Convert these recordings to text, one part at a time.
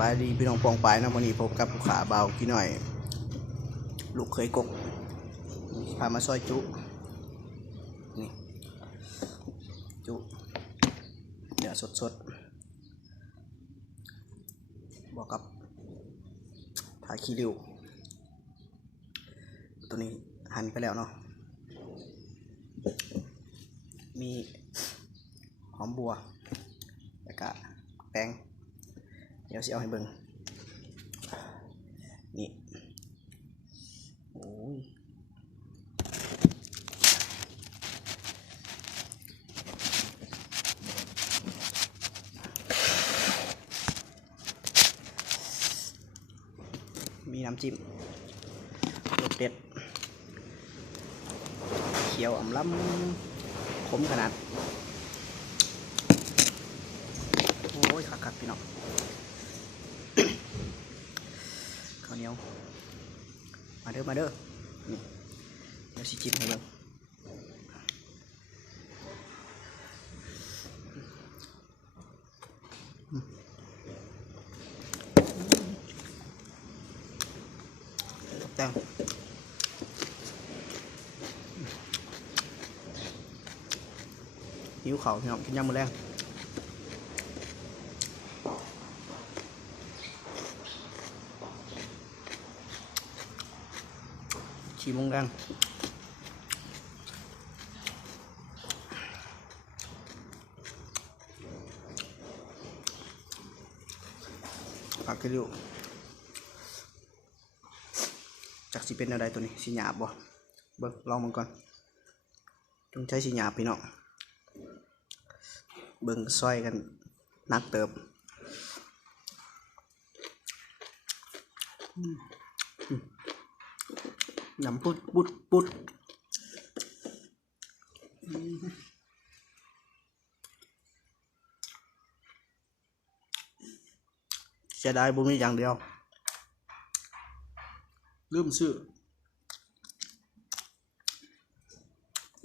บายดีพี่น้องปองปายนะวันนี้พบกับผู้ขาเบากี่หน่อยลูกเคยกกพามาซอยจุนี่จุเนื้อสดบอกกับผักขี้ริ้วตัวนี้หั่นไปแล้วเนาะมีหอมบัวแล้วก็แป้งเดี๋ยวสิเอาให้เบิ่งนี่โอ้ยมีน้ำจิ้มรสเด็ดเขียวอ่ำล้ำขมขนาดโอ้ยคักพี่น้องข้าวเหนียวมาเด้อนี่เดี๋ยวสิจิ้มให้เบิ่งแตงหิวข้าวพี่น้องกินยำมื้อแรงชีมงดังผักกระดิ่งจากสิเป็นอะไรตัวนี้สีหยาบบ่เบิ่งลองมันก่อนจงใช้สีหยาบพี่น้องเบิ่งซอยกันนักเติบยำปุดเสียดายบ่มีอย่างเดียวลืมซื้อ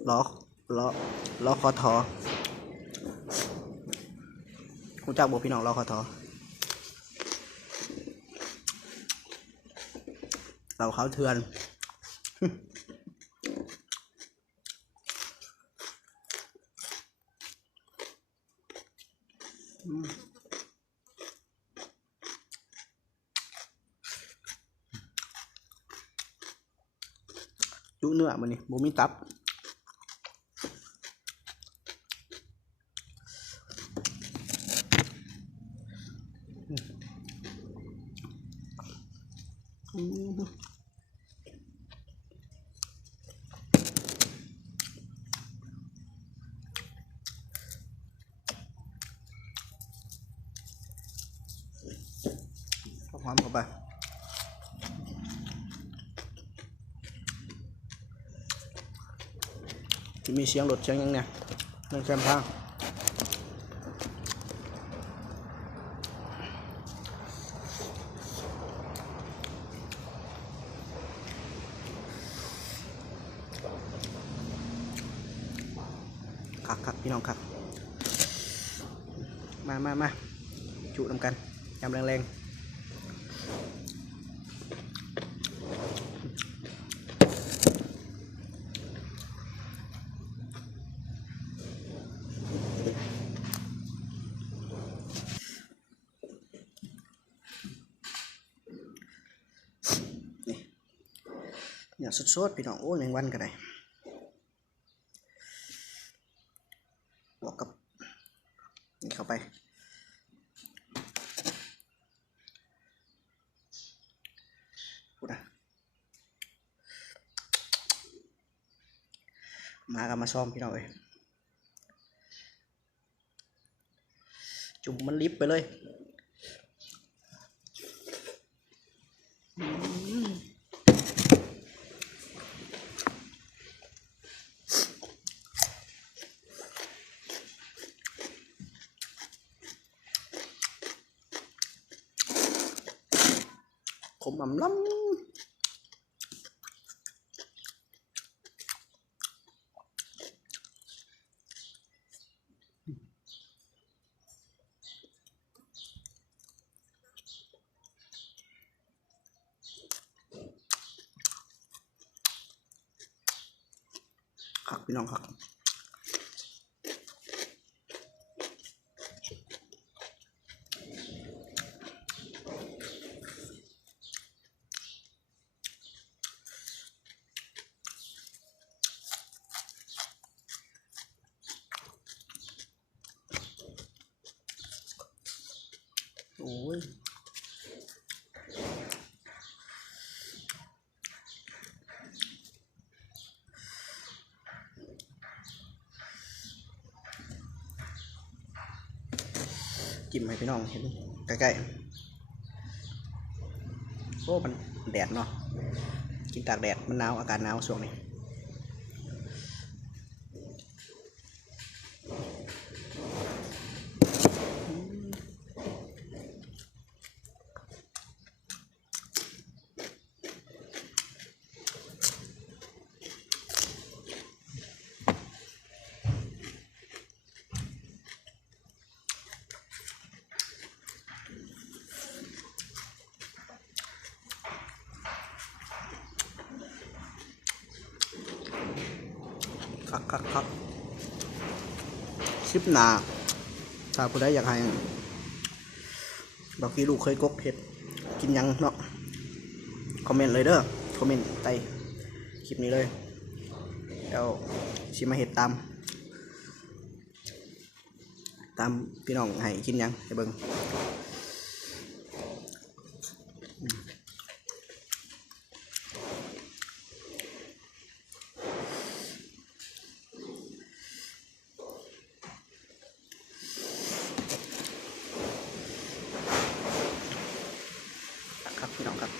ล้อคอทอรู้จักบ่พี่น้องล้อคอทอเราเขาเถื่อนจุเนื้อมันนี่บ่มีตับความเข้าไปที่มีเสียงรถเสียงยังเนี่ยนั่งแคมทางคักพี่น้องครับมาจุนำกันยำแรงเนี่ยสดพี่น้องโอ้ยแมงวันกันได้บวกกับนี่เข้าไปพูดนะมากับมาซ้อมพี่น้องเอ้ยจุ่มมันลิบไปเลยขมล้ำ พี่น้องครับโอ้ยจิ้มให้พี่น้องเห็นใกล้ๆโอ้มันแดดเนาะกินตากแดดมันหนาวอากาศหนาวช่วงนี้ครับคลิปหน้าถ้าผู้ใดอยากให้บอกกี้ลูกเคยกกเห็ดกินยังเนาะคอมเมนต์เลยเด้อคอมเมนต์ใต้คลิปนี้เลยแล้วชิมาเห็ดตามพี่น้องให้กินยังให้เบิ่งครับพี่น้องครับ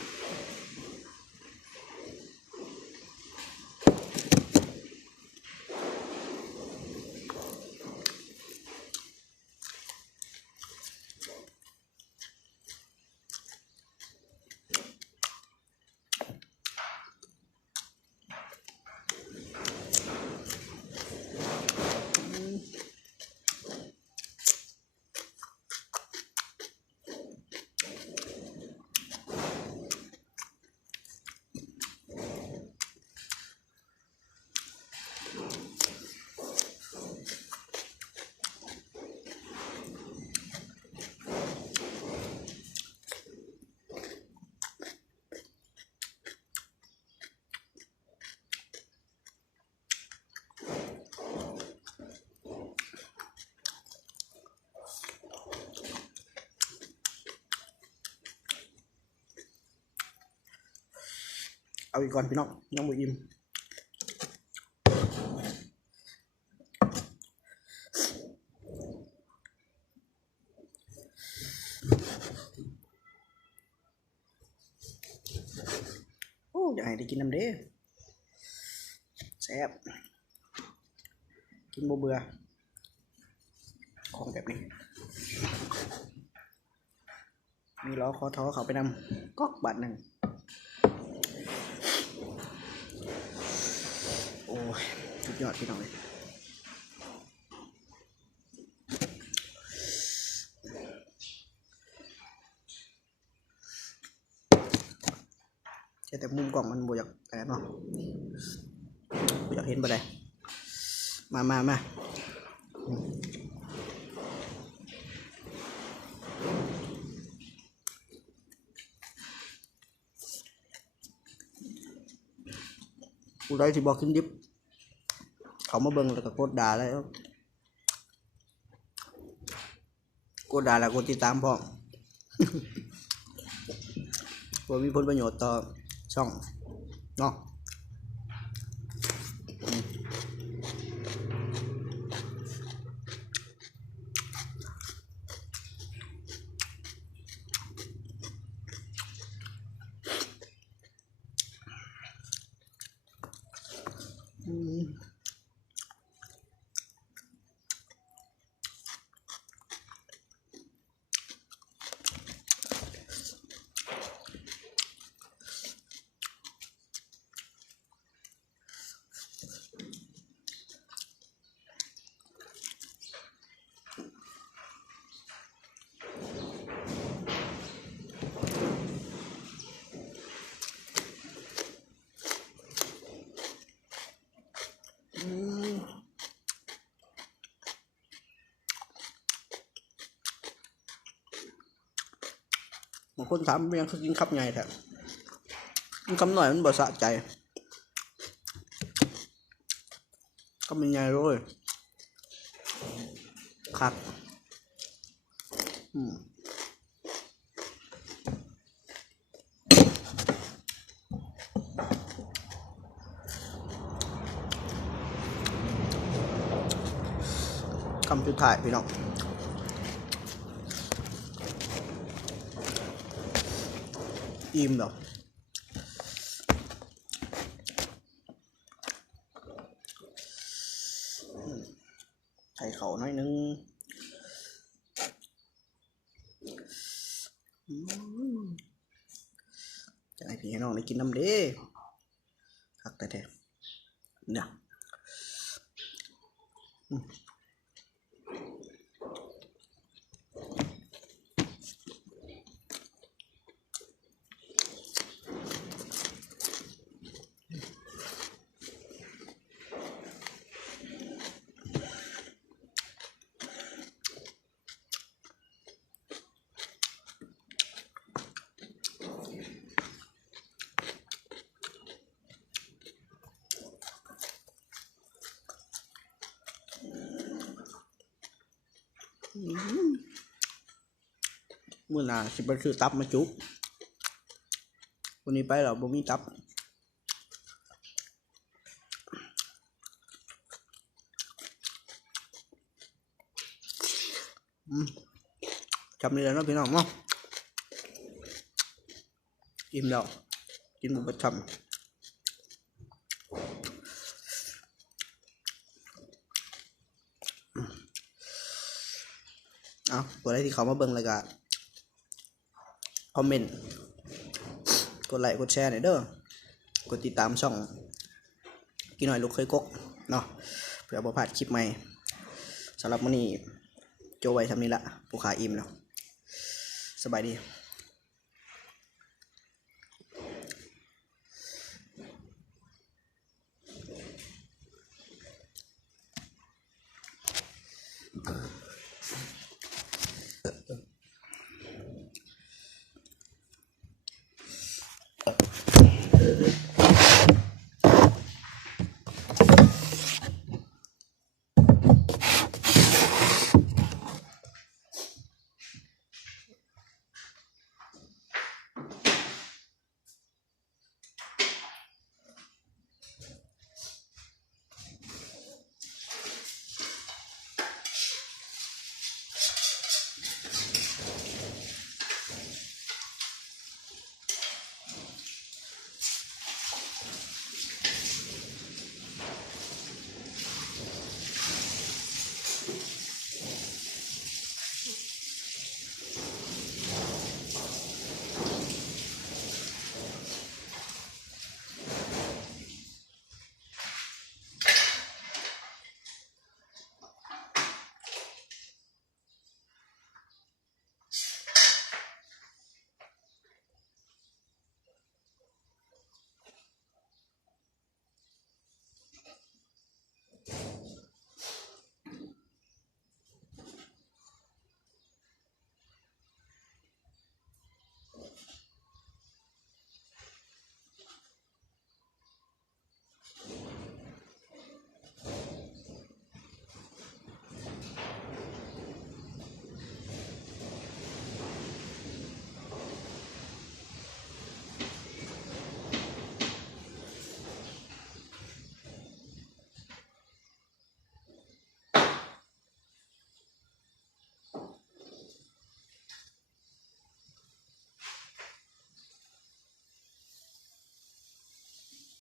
เอาอีกก่อนพี่น้องยังบ่อิ่มโอ้อยากให้ได้กินน้ำเด้แซ่บกินบ่เบื่อของแบบนี้มีล้อคอท้อเขาไปนำก๊อกบาทหนึ่งโอ้ยสุดยอดพี่น้องเลยแต่มุมกล่องมันบ่อยากแต่เนาะบ่อยากเห็นบ่ได้มาผู้ใดที่บอกกินดิบเขามาเบิ่งแล้วก็กดด่าแล้วกดด่าแล้วกดติดตามพ่อว่ามีผลประโยชน์ต่อช่องเนาะ บางคนถามเป็นยังคือกินคำใหญ่แท้กินคำหน่อยมันบ่สะใจก็เป็นใหญ่เลยคักคำสุดท้ายพี่น้องอิ่มดอกใส่เขาหน่อยนึงจะให้พี่ให้น้องได้กินน้ำเด้คักแต่แท้เนี่ยมื้อหน้าสิไปซื้อตับมาจุวันนี้ไปแล้วบ่มีตับจำนี่แหล้วเนาะพี่น้องเนาะอิ่มแล้วกินหมูประจำเอาตัวอะไรที่เขามาเบิ่งเลยก็คอมเมนต์กดไลค์กดแชร์หน่อยเด้อกดติดตามช่องกินหน่อยลูกเคยกกเนาะเพื่อบ่พลาดคลิปใหม่สำหรับมื้อนี้โจไว้ทำนี้ละผู้ขาอิ่มแล้วสบายดี